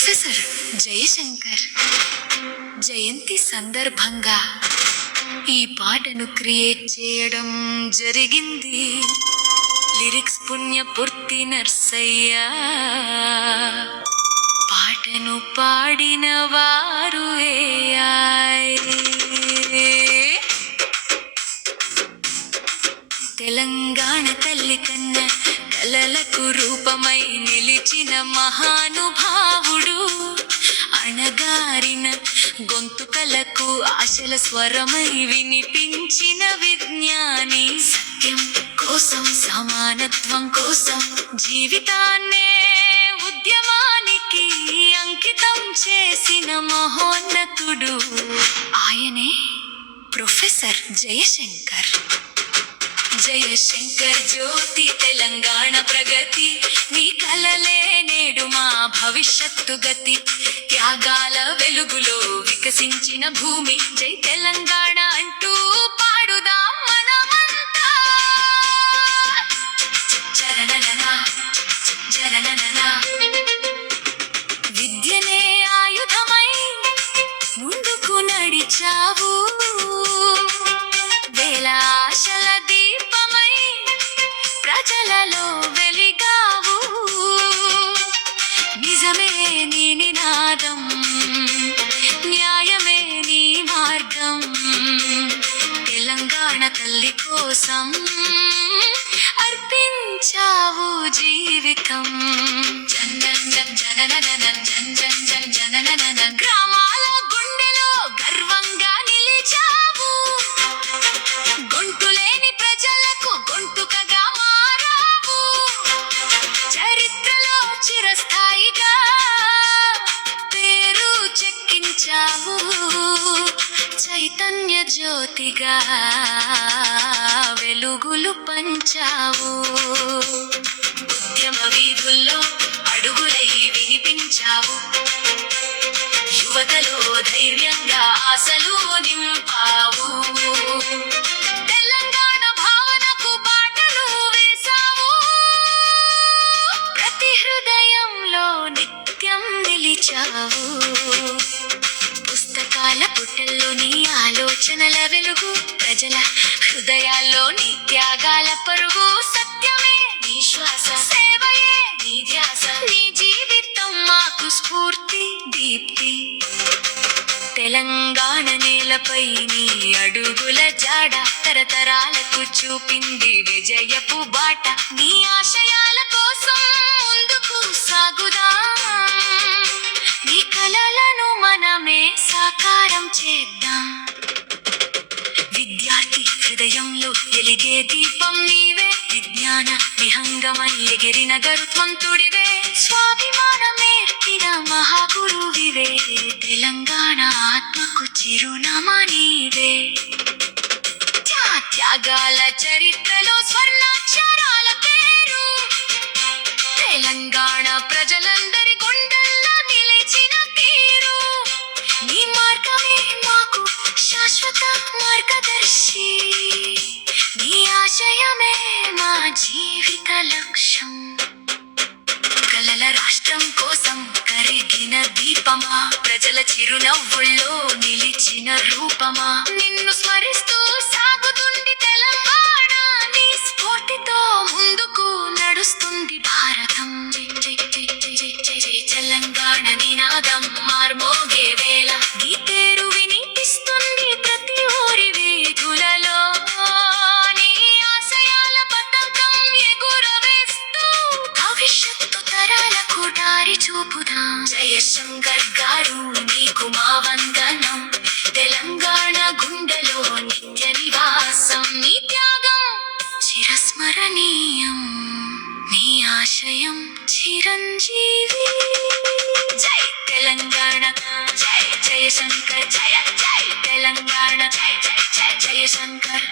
Professor Jayashankar జయంతి సందర్భంగా ఈ పాటను క్రియేట్ చేయడం జరిగింది. లిరిక్స్ పుణ్యపూర్తి నర్సయ్య, పాటను పాడిన వారు తెలంగాణ తల్లి కన్న కలలకు రూపమై నిలిచిన మహానుభావుడు, అణగారిన గొంతుకలకు ఆశల స్వరమై వినిపించిన విజ్ఞాని, సత్యం కోసం సమానత్వం కోసం జీవితాన్నే ఉద్యమానికి అంకితం చేసిన మహోన్నతుడు ఆయనే ప్రొఫెసర్ జయశంకర్. జయశంకర్ జ్యోతి తెలంగాణ ప్రగతి, నీ కలలే నేడు మా భవిష్యత్తు గతి. త్యాగాల వెలుగులో వికసించిన భూమి, జై తెలంగాణ అంటూ పాడుదాం మనమంతా. జననన జననన విద్యనే ఆయుధమై ముందుకు నడిచావు, వేల ఆశల దీపమై ప్రజలలో వెలిగావు. నిజమే నీ నినాదం, న్యాయమే నీ మార్గం, తెలంగాణ తల్లి కోసం అర్పించావు జీవితం. జననన జననన జననన జననన గ్రామాల గుండెలో గర్వంగా నిలిచావు, గొంతులేని ప్రజలకు గొంతుకగా మారావు. చరిత్రలో చిరస్థాయిగా పేరు చెక్కించావు, చైతన్య జ్యోతిగా వెలుగులు పంచావు. ఉద్యమ వీధుల్లో అడుగులై వినిపించావు, యువతలో ధైర్యంగా ఆశలు నింపావు. తెలంగాణ భావనకు బాటలు వేశావు, ప్రతి హృదయంలో నిత్యం నిలిచావు. పుస్తకాల పుటల్లో నీ ఆలోచనల వెలుగు, ప్రజల హృదయాల్లో నీ త్యాగాల పరుగు. సత్యమే నీ శ్వాస, సేవయే నీ ధ్యాస, నీ జీవితం మాకు స్ఫూర్తి దీప్తి. తెలంగాణ నేలపై నీ అడుగుల జాడ, తరతరాలకు చూపింది విజయపు బాట. నీ ఆశయాల కోసం ముందుకు సాగుదాం, నీ కలలను మనమే సాకారం చేద్దాం. విద్యార్థి హృదయంలో వెలిగే దీపం నీవే, విజ్ఞాన విహంగమై ఎగిరిన గరుత్మంతుడివే, స్వాభిమానం నేర్పిన మహాగురువివే, తెలంగాణ ఆత్మకు చిరునామా నీవే. త్యాగాల చరిత్రలో స్వర్ణాక్షరాల పేరు, తెలంగాణ ప్రజలందరి గుండెల్లో నిలిచిన తీరు. నీ మార్గమే మాకు శాశ్వత మార్గదర్శి, నీ ఆశయమే మా జీవిత లక్ష్యం. కలల రాష్ట్రం కోసం కరిగిన దీపమా, ప్రజల చిరునవ్వుల్లో నిలిచిన రూపమా, నిన్ను స్మరిస్తూ సాగుతుంది తెలంగాణ, నీ స్ఫూర్తితో ముందుకు నడుస్తుంది భారతం. జై జై జై జై జై జై తెలంగాణ నినాదం మార్మోగే వేళ, నీ పేరు వినిపిస్తుంది ప్రతి ఊరి వీధులలో. నీ ఆశయాల పతాకం ఎగురవేస్తూ భవిష్యత్తు తరాలకు దారి చూపుదాం. జయశంకర్ గారు నీకు మా వందనం, తెలంగాణ గుండెలో నిత్య నివాసం. నీ త్యాగం చిరస్మరణీయం, నీ ఆశయం చిరంజీవి. జై తెలంగాణ, జై జయశంకర్, జయ జై తెలంగాణ, జై జై జై జయశంకర్.